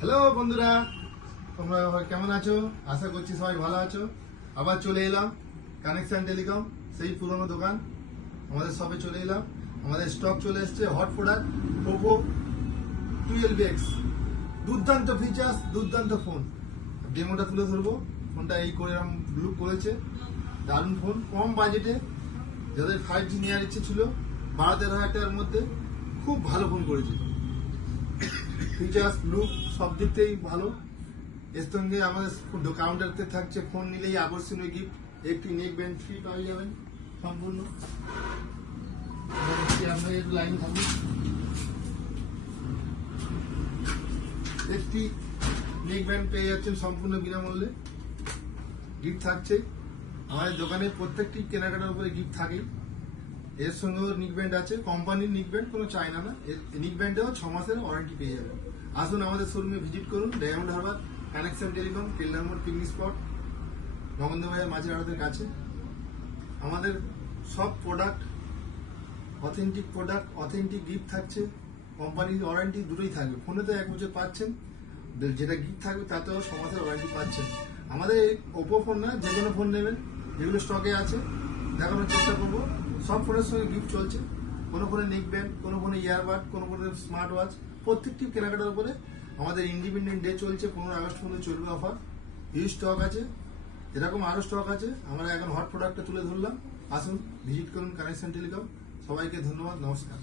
Hello বন্ধুরা। তোমরা কেমন আছো? আশা করছি সবাই ভালো আছো। আবার চলে এলাম কানেকশন টেলিকম সেই পুরনো দোকান। আমাদের সবে চলে এলাম। আমাদের স্টক চলে এসছে hot product Poco twelve X দুর্দান্ত ফিচার্স দুর্দান্ত ফোন ডেমোটা তুলে ধরবো। ফোনটা এই করে লুক করেছে। দারুণ ফোন কম বাজেটে যাদের ফাইভ জি নেওয়ার ইচ্ছে ছিল, বারো তেরো হাজার টাকার মধ্যে খুব ভালো ফোন করেছে। ফিচার্স লুক সব দিক থেকেই ভালো। এর সঙ্গে আমাদের কাউন্টারতে থাকছে ফোন নিলেই আকর্ষণীয় গিফট একটি নেক ব্যান্ড ফ্রি পাওয়া যাবেন সম্পূর্ণ। লাইন একটি নেক ব্যান্ড পেয়ে যাচ্ছেন সম্পূর্ণ বিনামূল্যে। গিফট থাকছে। আমাদের দোকানে প্রত্যেকটি কেনাকাটার উপরে গিফট থাকেই। এর সঙ্গেও নিক ব্যান্ড আছে কোম্পানির নিক ব্যান্ড কোনো চায় না। এর নিক ব্যান্ডেও ছ মাসের ওয়ারেন্টি পেয়ে যাবেন আসুন আমাদের শোরুমে ভিজিট করুন ডায়মন্ড হারবার কানেকশন টেলিকম কেল্লার মোড় পিকনিক স্পট নগেন্দ্রবাজার মাঝের আড়তের কাছে। আমাদের সব product authentic product authentic gift থাকছে। কোম্পানির ওয়ারেন্টি দুটোই থাকবে। ফোনে তো এক বছর পাচ্ছেন। যেটা গিফট থাকবে, তাতেও ছ মাসের ওয়ারেন্টি পাচ্ছেন। আমাদের ওপো ফোন না, যে কোনো ফোন নেবেন, যেগুলো স্টকে আছে, দেখানোর চেষ্টা করব। সব ফোনের সঙ্গে গিফট চলছে। কোনো ফোনে নেক ব্যান্ড কোনো ফোনে ইয়ারবাড কোনো ফোনে স্মার্ট ওয়াচ প্রত্যেকটি কেনাকাটার উপরে আমাদের ইন্ডিপেন্ডেন্ট ডে চলছে, পনেরো আগস্ট পর্যন্ত চলবে অফার হিউজ স্টক আছে। এরকম আরও স্টক আছে। আমরা এখন হট প্রোডাক্টটা তুলে ধরলাম। আসুন ভিজিট করুন কানেকশন টেলিকম সবাইকে ধন্যবাদ, নমস্কার।